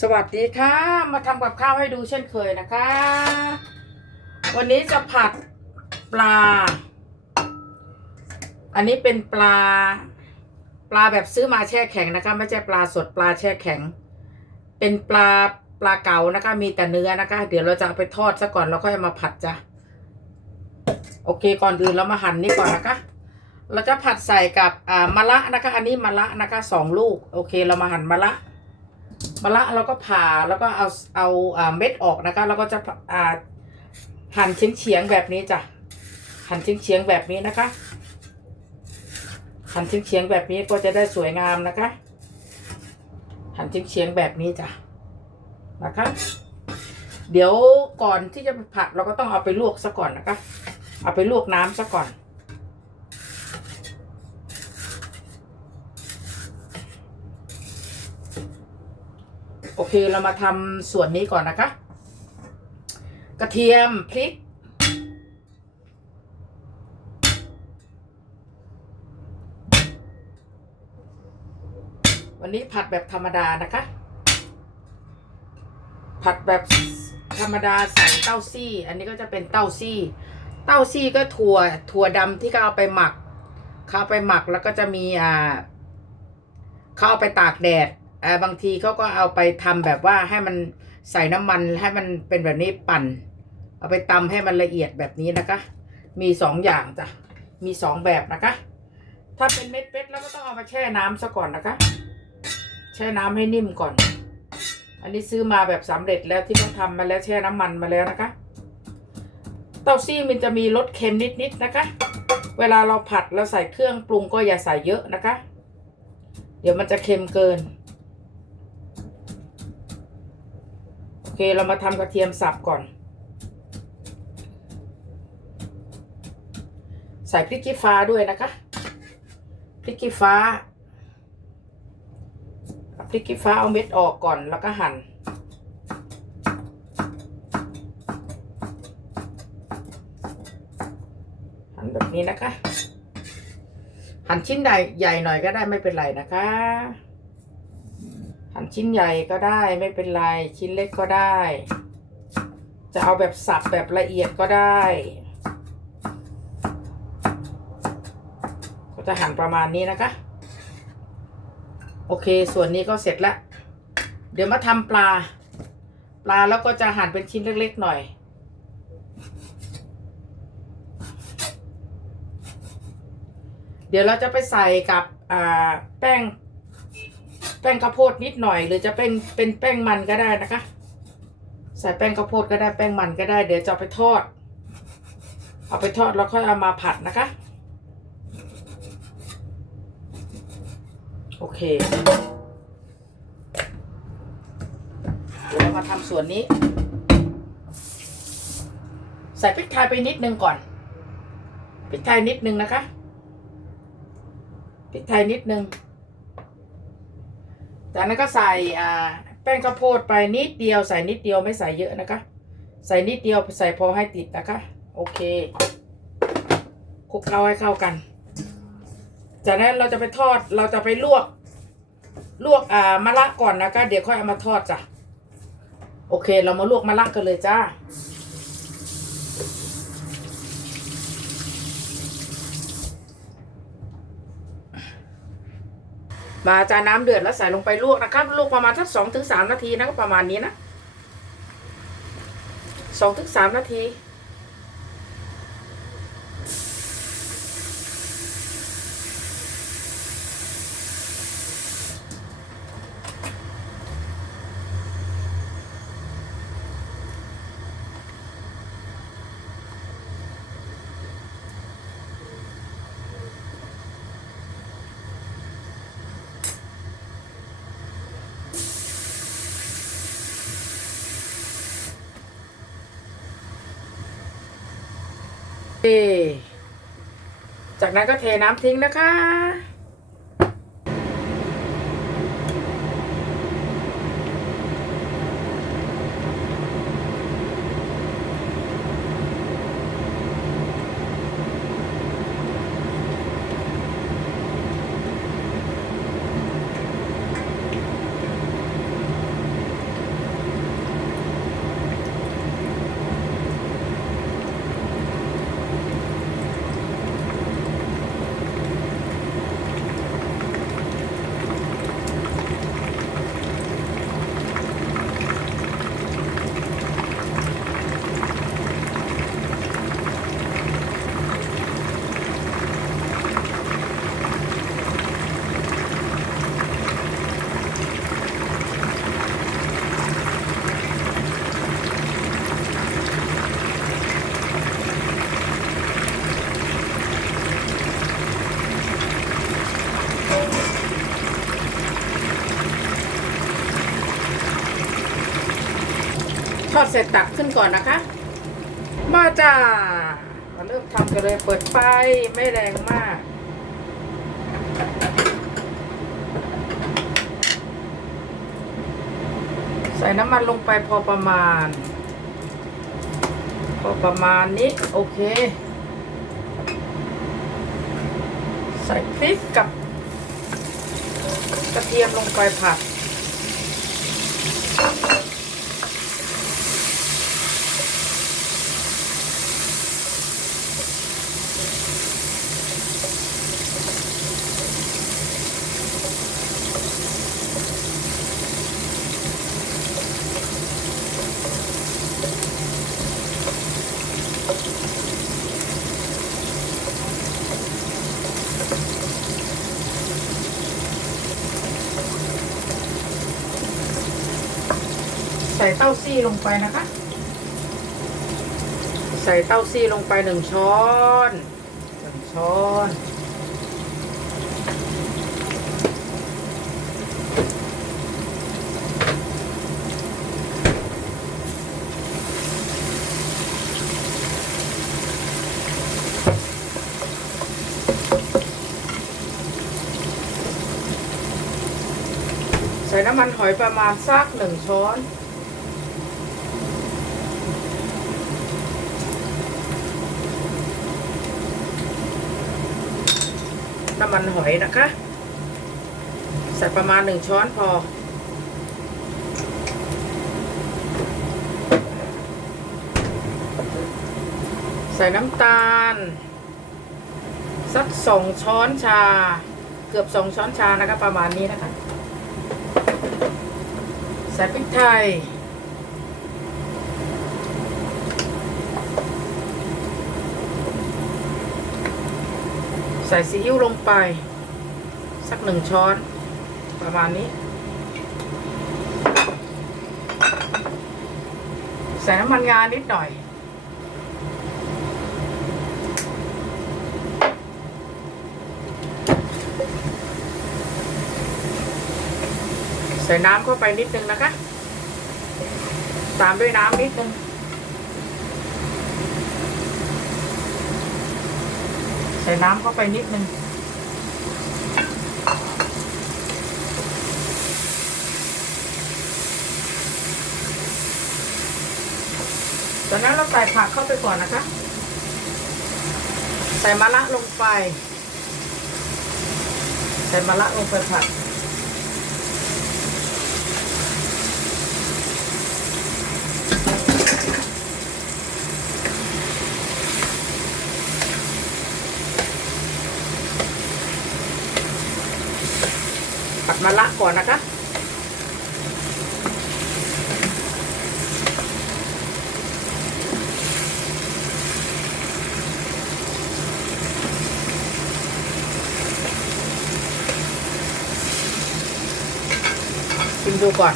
สวัสดีค่ะ มาทำกับข้าวให้ดูเช่นเคยนะคะ วันนี้จะผัดปลา อันนี้เป็นปลา ปลาแบบซื้อมาแช่แข็งนะคะ ไม่ใช่ปลาสดปลาแช่แข็ง เป็นปลาปลาเก๋านะคะ มีแต่เนื้อนะคะ เดี๋ยวเราจะเอาไปทอดซะก่อนแล้วค่อยมาผัดจ้ะโอเคก่อนอื่นเรามาหั่นนี่ก่อนนะคะ เราจะผัดใส่กับอ่ามะระนะคะ อันนี้มะระนะคะสองลูก โอเค เรามาหั่นมะระ มะระเราก็ผ่าแล้วก็เอาเอาเม็ดออกนะคะ แล้วก็จะอ่าหั่นเฉียงๆแบบนี้จ้ะหั่นเฉียงๆแบบนี้นะคะหั่นเฉียงๆแบบนี้ก็จะได้สวยงามนะคะ หั่นเฉียงเฉียงๆแบบนี้จ้ะนะคะ เดี๋ยวก่อนที่จะผัดเราก็ต้องเอาไปลวกซะก่อนนะคะ เอาไปลวกน้ำซะก่อน โอเรามาทำส่วนนี้ก่อนนะคะ กระเทียมพริก วันนี้ผัดแบบธรรมดานะคะ ผัดแบบธรรมดาใส่เต้าซี่ อันนี้ก็จะเป็นเต้าซี่ เต้าซี่ก็ถั่ว ถั่วดำที่เขาเอาไปหมัก เขาไปหมักแล้วก็จะมีอ่าเขาเอาไปตากแดด บางทีเขาก็เอาไปทำแบบว่าให้มันใส่น้ำมันให้มันเป็นแบบนี้ปั่น เอาไปตำให้มันละเอียดแบบนี้นะคะ มีสองอย่างจ้ะมีสองแบบนะคะ ถ้าเป็นเม็ดเป็ดแล้วก็ต้องเอามาแช่น้ำซะก่อนนะคะ แช่น้ำให้นิ่มก่อน อันนี้ซื้อมาแบบสำเร็จแล้วที่เขาทำมาแล้วแช่น้ำมันมาแล้วนะคะ เต้าซี่มันจะมีรสเค็มนิดๆนะคะ เวลาเราผัดเราใส่เครื่องปรุงก็อย่าใส่เยอะนะคะ เดี๋ยวมันจะเค็มเกิน เคเรามาทำกระเทียมสับก่อน ใส่พริกขี้ฟ้าด้วยนะคะ พริกขี้ฟ้า พริกขี้ฟ้าเอาเม็ดออกก่อนแล้วก็หั่น หั่นแบบนี้นะคะ หั่นชิ้นใหญ่ใหญ่หน่อยก็ได้ไม่เป็นไรนะคะ ชิ้นใหญ่ก็ได้ไม่เป็นไร ชิ้นเล็กก็ได้ จะเอาแบบสับแบบละเอียดก็ได้ ก็จะหั่นประมาณนี้นะคะ โอเคส่วนนี้ก็เสร็จแล้วเดี๋ยวมาทำปลา ปลาแล้วก็จะหั่นเป็นชิ้นเล็กๆหน่อยเดี๋ยวเราจะไปใส่กับแป้ง แป้งข้าวโพดนิดหน่อย หรือจะเป็นเป็นแป้งมันก็ได้นะคะ ใส่แป้งข้าวโพดก็ได้แป้งมันก็ได้ เดี๋ยวจะเอาไปทอด เอาไปทอดแล้วค่อยเอามาผัดนะคะ โอเคเดี๋ยวเรามาทำส่วนนี้ ใส่พริกไทยไปนิดนึงก่อนพริกไทยนิดนึงนะคะพริกไทยนิดนึง จากนั้นก็ใส่แป้งข้าวโพดไปนิดเดียวใส่นิดเดียวไม่ใส่เยอะนะคะ ใส่นิดเดียวใส่พอให้ติดนะคะ โอเคคลุกเคล้าให้เข้ากัน จากนั้นเราจะไปทอดเราจะไปลวกลวกอ่ามะระก่อนนะคะ เดี๋ยวค่อยเอามาทอดจ้ะโอเค เรามาลวกมะระกันเลยจ้า มาจานน้ำเดือดแล้วใส่ลงไปลวกนะครับลวกประมาณสักสองถึงสามนาทีนะก็ประมาณนี้นะสองถึงสามนาที เอ จากนั้นก็เทน้ำทิ้งนะคะ ทอดเสร็จตักขึ้นก่อนนะคะ มาจ้ามาเริ่มทำกันเลยเปิดไฟไม่แรงมากใส่น้ำมันลงไปพอประมาณ พอประมาณนี้ โอเค ใส่พริกกับ กระเทียมลงไปผัด เต้าซี่ลงไปนะคะ ใส่เต้าซี่ลงไปหนึ่งช้อนหนึ่งช้อนใส่น้ำมันหอยประมาณสักหนึ่งช้อน น้ำมันหอยนะคะ ใส่ประมาณหนึ่งช้อนพอ ใส่น้ำตาล สักสองช้อนชา เกือบสองช้อนชานะคะ ประมาณนี้นะคะ ใส่พริกไทย ใส่ซีอิ๊วลงไป สักหนึ่งช้อน ประมาณนี้ ใส่น้ำมันงานิดหน่อย ใส่น้ำเข้าไปนิดนึงนะคะ ตามด้วยน้ำนิดนึง ใส่น้ำเข้าไปนิดนึงตอนนั้นเราใส่ผักเข้าไปก่อนนะคะ ใส่มะระลงไป ใส่มะระลงไปผัด มะระก่อนนะคะ ชิมดูก่อน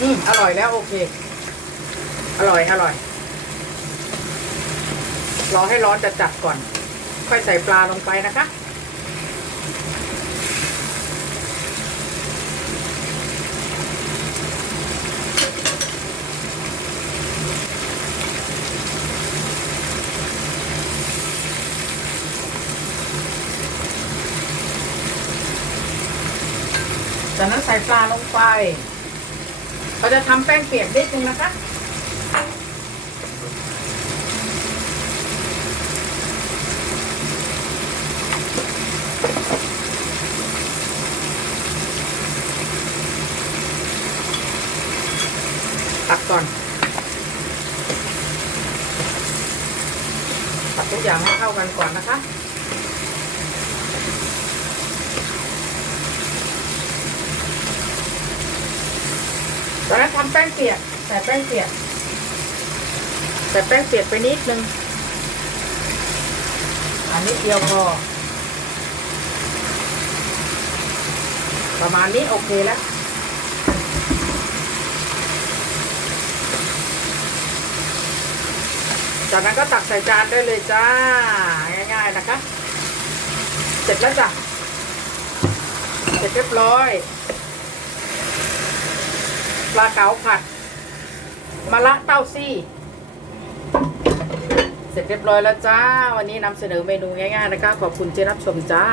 อืม อร่อยแล้วโอเค อร่อย อร่อย รอให้ร้อนจะจัดก่อน ค่อยใส่ปลาลงไปนะคะ จากนั้นใส่ปลาลงไป เราจะทำแป้งเปียกนิดนึงนะคะตักก่อนตักทุกอย่างให้เข้ากันก่อนนะคะ ตอนนั้นทำแป้งเปียกใส่แป้งเปียกใส่แป้งเปียกไปนิดนึงอันนี้เดียวพอประมาณนี้โอเคแล้วจากนั้นก็ตักใส่จานได้เลยจ้า ง่ายๆนะคะ เสร็จแล้วจ้ะ เสร็จเรียบร้อย ปลาเก๋าผัดมะละเต้าซี่ เสร็จเรียบร้อยแล้วจ้า วันนี้นำเสนอเมนูง่ายๆนะคะ ขอบคุณที่รับชมจ้า